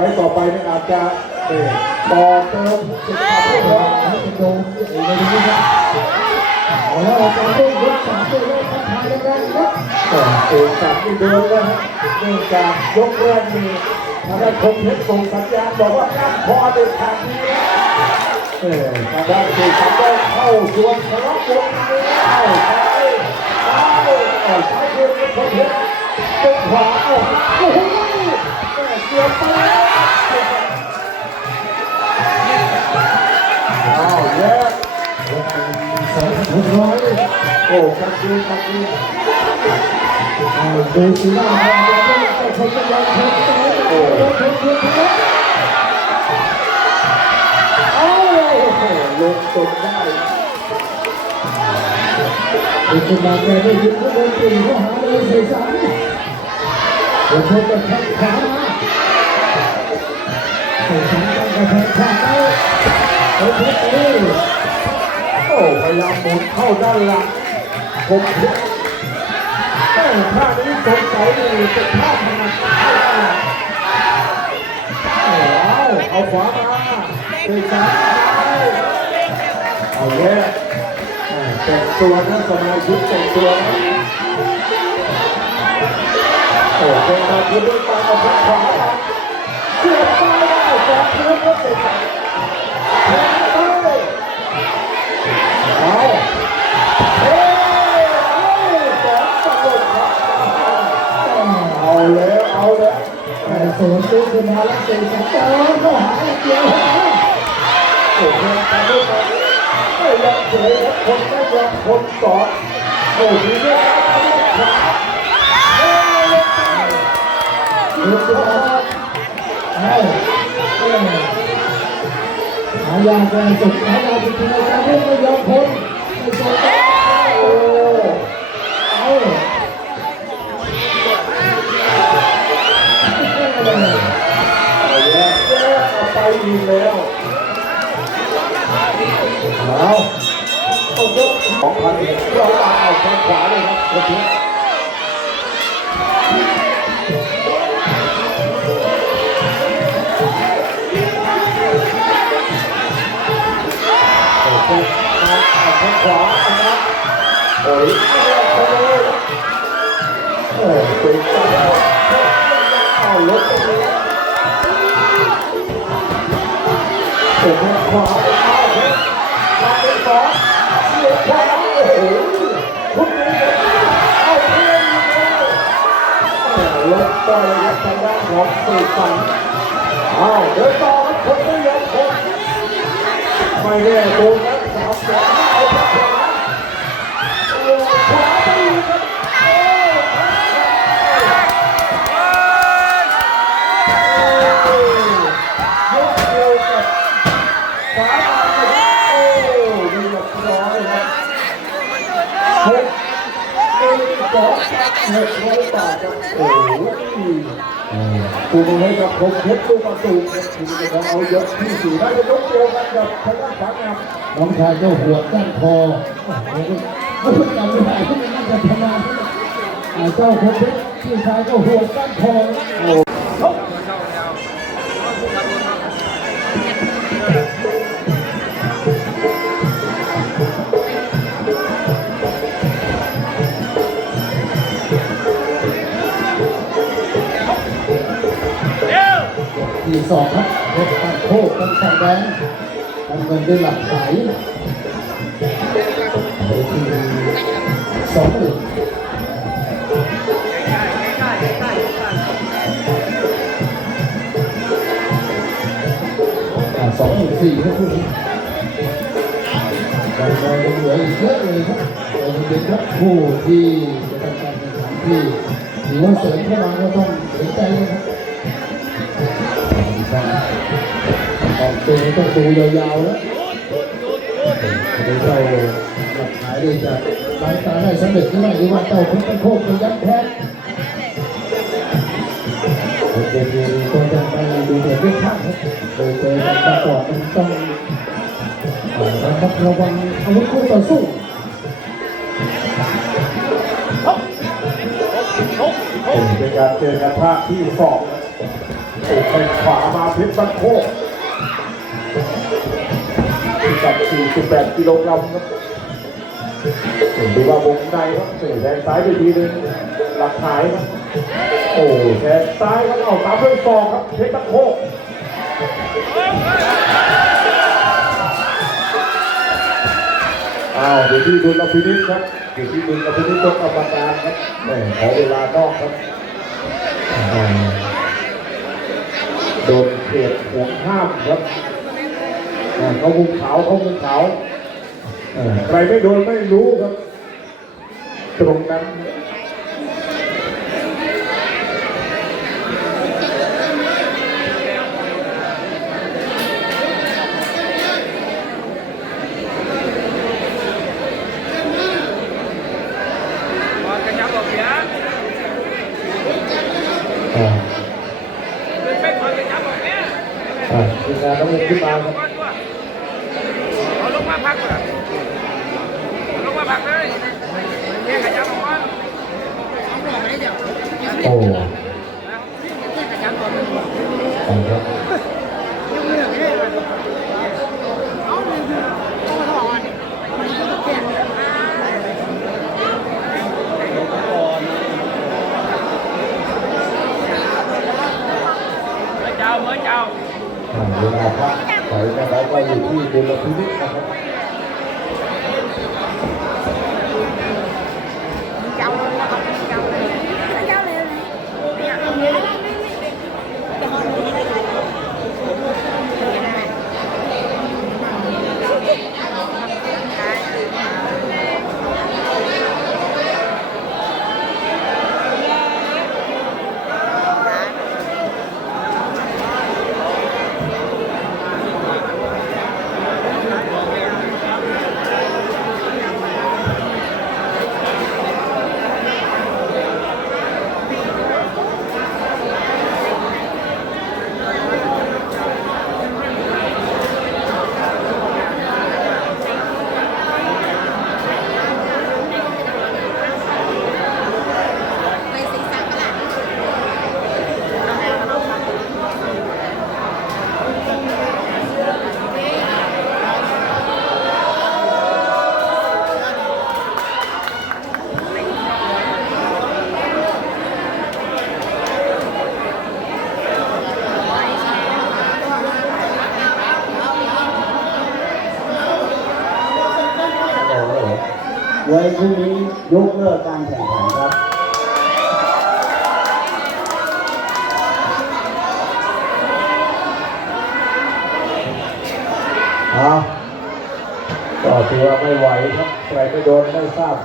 ไปต่อไปนี่ยอาจจะเต่อเติมสุขภาพให้เราให้เป็นโดมเองในนี้นะเอาแล้วอาจารย์ต้องยกสามด้วยแล้วทักทายแรงๆครับก็เอกสารที่เดินแล้วฮะเนื่องจากยกแรกนี่ทางด้านคมเพชรส่งสัญญาณบอกว่าก้านคอเด็ดขาดดีแล้เออทางด้านสี่สามได้เข้าสวนทะเลาะวงในเข้าซ้ายซ้ายเอาซ้ายเดินคมเพชรเป็นขวาเอาโอ้โห แม่เสียบไปแล้วอ้าวแย่สองหกร้อยโอ้กัดดีกัดดีอ้าวดูสีหน้าของเราเจ้าคนจะยังคงโอ้โหคงคงคงอ้าวโอ้โหลงจนได้ดูขึ้นมาแกได้ยินเขาโดนตีเขาหาเลยเสียสามเดี๋ยวชกกันแข้งขามา เสียสามกันกระแทกขวาไปโอ้โหโอ้พยายามหมุนเข้าด้านหลังผมเห็นแม่ท่านี้สงสัยนี่เป็นท่ามันเข้าด้านหลังเอาขวามาเป็นซ้ายเอาแย่แต่งตัวนะสมาชิกแต่งตัวนะโอ้เป็นมาคุณด้วยตาเอาข้างขวา ดียวโอ้โหตาลูกไม่ยอมเฉยครับคนไม่ยอมคนสอนโอ้ดีด้วยครับดูสิครับอาเออหายาแกสุดหายาจริงๆอาจารย์ไม่ยอมพ้นไม่สนใอาไปอีกแล้วเอาต้องยกสองพันเราเอาแข้งขวาเลยครับคนนี้โอ้โหเอาแข้งขวาอันนั้นโอ้ยเอาเลยโอ้เป็นจังหวะเอาลดตรงนี้เป็น ผมขวาเอาเป็นสองเสียบขวาโอ้โหคุณนี่เอาเพื่อนอีกแล้วลดต่อยครับทางด้านของสุพรรณเอาเดินต่อครับคนไม่ยอมคนไม่แน่โดนนะสามสองเอาไป ขวาโอ้มีหลบร้อยครับหกเอ็นสองหกร้อยบาทครับโอ้คุณให้กับผมเพชรลูกประตูครับคุณจะเอายกที่สี่ได้จะยกเดียวกันกับทางด้านขวางามน้องชายเจ้าหัวก้านคอโอ้โหจำไม่ได้ที่มันน่าจะทำงานเจ้าคงเพชรพี่ชายเจ้าหัวก้านคอ สองครับเพชรตันโคกตันแสดงทำเงินด้วยหลักขายที่สองหมื่นอ่าสองหมื่นสี่ครับคุณยังรอยังเหลืออีกเยอะเลยครับยังเป็นครับผู้ที่จะทำการแข่งขันที่ถือว่าเสริมเข้ามาก็ต้องเสียใจเลยครับ ตัวนี้ต้องดูยาวๆแล้วเดี๋ยวเจ้าหลักขายเลยจะล้างตาได้สำเร็จหรือไม่หรือว่าเจ้าคุณเป็นโคกเป็นยัดแพ้เด็กๆควรจะไปดูเด็กด้วยข้างโดยเจอกันประกอบมันต้องเอ่อระมัดระวังอาวุธคู่ต่อสู้เป็นการเจอกันภาคที่สองโอ้ไปขวามาเพชรบันโคก กัด48 กิโลกรัมครับดูว่าวงในครับเตะแทงซ้ายไปทีนึงหลักหายครับโอ้แทงซ้ายครับเอาตามด้วยศอกครับเพชรบันโคกอ้าวเดี๋ยวที่ดุลพินิจครับเดี๋ยวที่ดุลพินิจต้องกรรมการครับแหมขอเวลานอกครับโดนเขตห่วงห้ามครับ เขามุมขาวเขามุมขาวอ่าใครไม่โดนไม่รู้ครับ ตรงนั้น Còn cái cháu bọc phía อ่า Bên bên còn cái cháu bọc phía อ่าทีมงานต้องมุมขึ้นมาครับ เวลาพักใส่กระบอกก็อยู่ที่ดุลพินิจนะครับ มวยคู่นี้ยกเลิกการแข่งขันครับอ่าก็ถือว่าไม่ไหวครับใครไม่โดนไม่ทราบ